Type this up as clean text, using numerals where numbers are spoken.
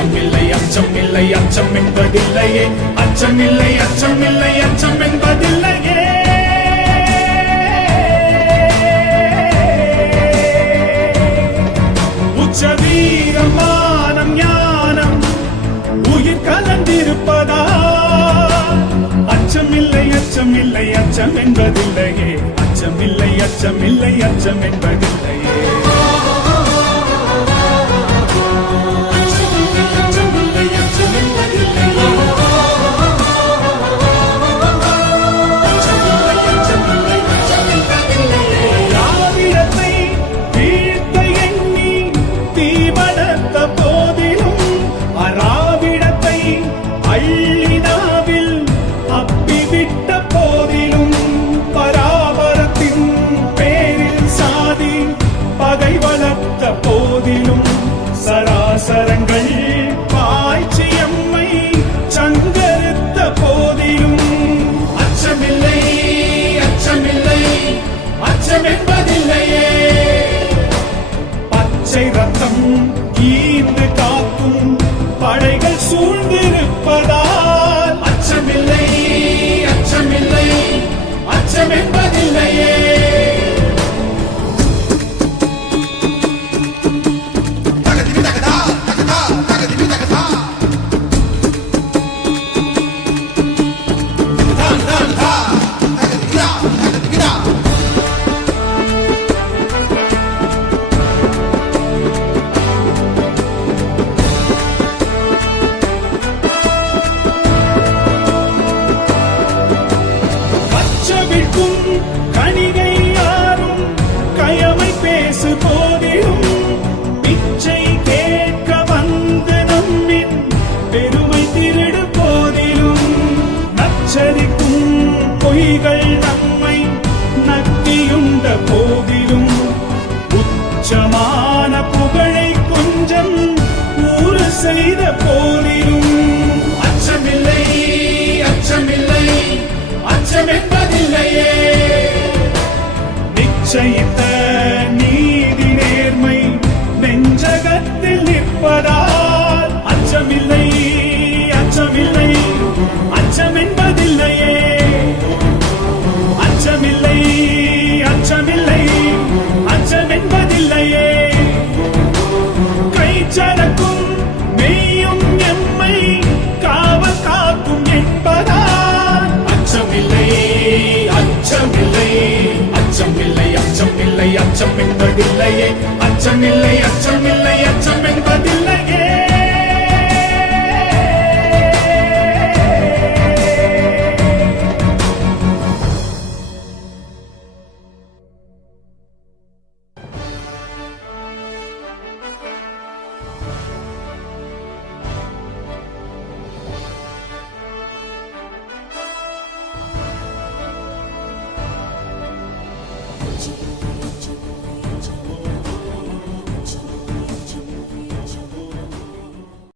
அச்சமில்லை அச்சமில்லை அச்சம் என்பதில்லையே அச்சமில்லை அச்சமில்லை அச்சம் என்பதில்லையே உச்ச வீரம் மானம் ஞானம் உயிர் கலந்திருப்பதா அச்சமில்லை அச்சமில்லை அச்சம் என்பதில்லையே அச்சமில்லை அச்சமில்லை அச்சம் என்பதில்லையே சராசரங்கள் பாய்ச்சியம்மை சங்கரித்த போதிலும் அச்சமில்லை அச்சமில்லை அச்சம் என்பதில்லையே பச்சை ரத்தம் ஈந்து காக்கும் படைகள் சூழ்ந்திருப்பதால் அச்சமில்லை அச்சமில்லை அச்சம் என்பதில்லையே கணிகை யாரும் கயமை பேசு போதிலும் பிச்சை கேட்க வந்து நம்மின் பெருமை திருடு போதிலும் நச்சரிக்கும் பொய்கள் நம்மை நக்கியுண்ட போதிலும் உச்சமான புகழை கொஞ்சம் ஊறு செய்த போதிலும் அச்சமில்லை அச்சமில்லை அச்சம் என்பதில்லையே நிச்சயித்த நீதி நேர்மை நெஞ்சகத்தில் நிற்பதால் அச்சமில்லை அச்சமில்லை அச்சம் என்பதில்லையே அச்சமில்லை அச்சமில்லை அச்சம் என்பதில்லையே கை சரக்கும் மெய்யும் எம்மை காவல் காக்கும் என்பதால் அச்சமில்லை அச்சமில்லை அச்சமில்லை அச்சமில்லை அச்சம் என்பதில்லையே அச்சமில்லை அச்சமில்லை அச்சம் என்பதில்லையே you